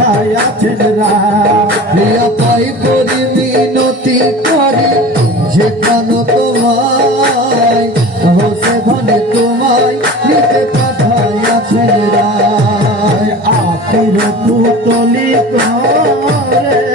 পাঠাইয়াছেন রায় পাই করি মিনতি করি যেখানে তোমায় হোসে ধনে তোমায় নিতে পাঠাইয়াছেন রায় আখির পুতলি করে